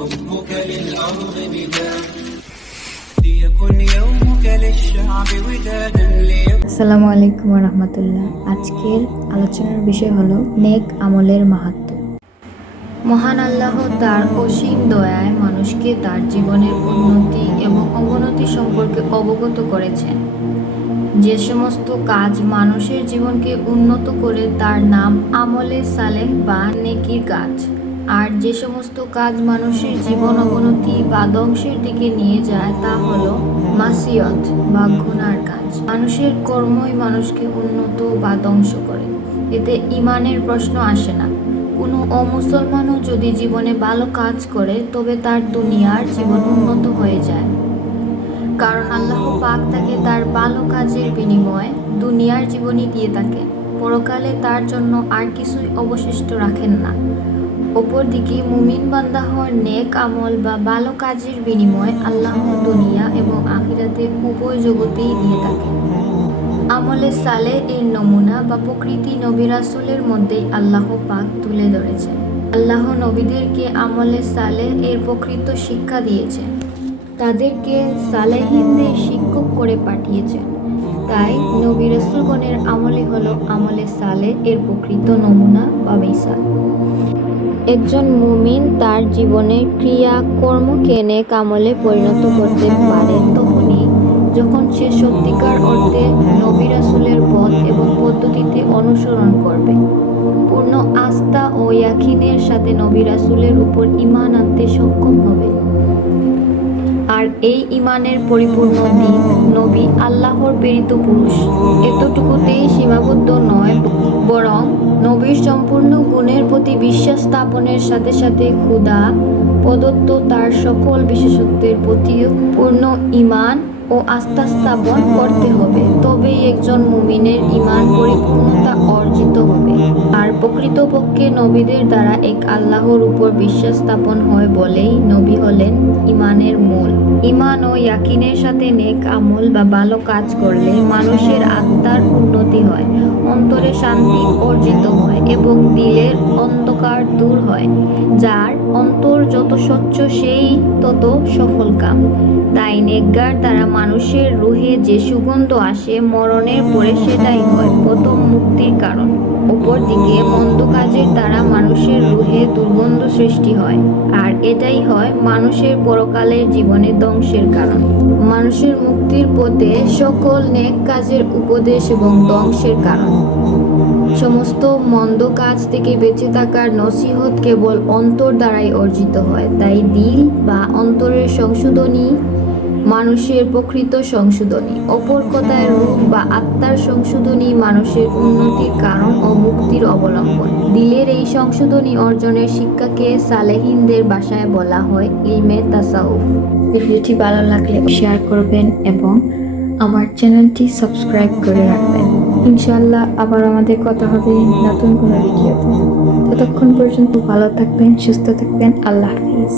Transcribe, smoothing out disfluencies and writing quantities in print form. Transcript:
حبك للأرض مداد ليكن يومك للشعب ودادا আসসালামু আলাইকুম ওয়া রাহমাতুল্লাহ। আজকের আলোচনার বিষয় হলো নেক আমলের মাহাত্ম্য। মহান আল্লাহ তার অসীম দয়ায় মানুষকে তার জীবনের উন্নতি এবং অবনতি সম্পর্কে অবগত করেছেন। যে সমস্ত কাজ মানুষের জীবনকে উন্নত করে তার নাম আমলে সালেহ বা নেকির কাজ, আর যে সমস্ত কাজ মানুষের জীবন অবনতি বা ধ্বংসের দিকে নিয়ে যায় তা হলো মাসিয়ত বা গুনার কাজ। মানুষের কর্মই মানুষকে উন্নত বা ধ্বংস করে, এতে ঈমানের প্রশ্ন আসে না। কোনো অমুসলমানও যদি জীবনে ভালো কাজ করে তবে তার দুনিয়ার জীবন উন্নত হয়ে যায়, কারণ আল্লাহ পাক তাকে তার ভালো কাজের বিনিময়ে দুনিয়ার জীবনই দিয়ে থাকেন, পরকালে তার জন্য আর কিছুই অবশিষ্ট রাখেন না। অপরদিকে মুমিন বান্দা হওয়ার নেক আমল বা ভালো কাজের বিনিময়ে আল্লাহ দুনিয়া এবং আখিরাতে উভয় জগতেই দিয়ে থাকেন। আমলে সালেহ এর নমুনা বা প্রকৃতি নবী রাসূলের মধ্যেই আল্লাহ পাক তুলে ধরেছেন। আল্লাহ নবীদেরকে আমলে সালেহ এর প্রকৃত শিক্ষা দিয়েছেন, তাদেরকে সালেহিনদের শিক্ষক করে পাঠিয়েছেন। তাই নবী রাসূলগণের আমলই হলো আমলে সালেহ এর প্রকৃত নমুনা বা মিসাল। একজন মুমিন তার জীবনের ক্রিয়া কর্মকে নেক আমলে পরিণত করতে পারে তখনই যখন সে সত্যিকার অর্থে নবী রাসূলের পথ এবং পদ্ধতিতে অনুসরণ করবে, পূর্ণ আস্থা ও ইয়াকিনের সাথে নবী রাসূলের উপর ঈমান আনতে সক্ষম হবে। আর এই ঈমানের পরিপূর্ণ দিক নবী আল্লাহর প্রেরিত পুরুষ এতটুকুতেই সীমাবদ্ধ নয়, বরং নবীর সম্পূর্ণ গুণের প্রতি বিশ্বাস স্থাপনের সাথে সাথে খোদা প্রদত্ত তার সকল বিশেষত্বের প্রতিও পূর্ণ ঈমান ও আস্থা স্থাপন করতে হবে। তবেই একজন মুমিনের ঈমান পরিপূর্ণতা অর্জিত হবে। আর প্রকৃতপক্ষে নবীদের দ্বারা এক আল্লাহর উপর বিশ্বাস স্থাপন হয় বলেই নবী হলেন ঈমানের মূল। ঈমান ও ইয়াকিনের সাথে নেক আমল বা ভালো কাজ করলে মানুষের আত্মার উন্নতি হয়, অন্তরে শান্তি অর্জিত হয় এবং দিলের অন্ধকার দূর হয়। যার অন্তর যত স্বচ্ছ সেই তত সফলকাম। তাই নেককার দ্বারা মানুষের রুহে যে সুগন্ধ আসে মরণের পরে সেটাই হয় প্রথম মুক্তির কারণ। অপরদিকে মন্দ কাজের দ্বারা মানুষের রুহে দুর্গন্ধ সৃষ্টি হয়, আর এটাই হয় মানুষের পরকালের জীবনে ধ্বংসের কারণ। মানুষের মুক্তির পথে সকল নেক কাজের উপদেশ এবং ধ্বংসের কারণ। সমস্ত মন্দ কাজ থেকে বেঁচে থাকার নসিহত কেবল অন্তর দ্বারাই অর্জিত হয়। তাই দিল বা অন্তরের সংশোধনী মানুষের প্রকৃত সংশোধনী। অপর কথায় রূহ বা আত্মার সংশোধনী মানুষের উন্নতির কারণ ও মুক্তির অবলম্বন। দিলের এই সংশোধনী অর্জনের শিক্ষাকে সালেহিনদের ভাষায় বলা হয় ইলমে তাসাউফ। ভিডিওটি ভালো লাগলে শেয়ার করবেন এবং আমার চ্যানেলটি সাবস্ক্রাইব করে রাখবেন। ইনশাআল্লাহ আবার আমাদের কথা হবে নতুন কোনো ভিডিওতে। ততক্ষণ পর্যন্ত ভালো থাকবেন, সুস্থ থাকবেন। আল্লাহ হাফিজ।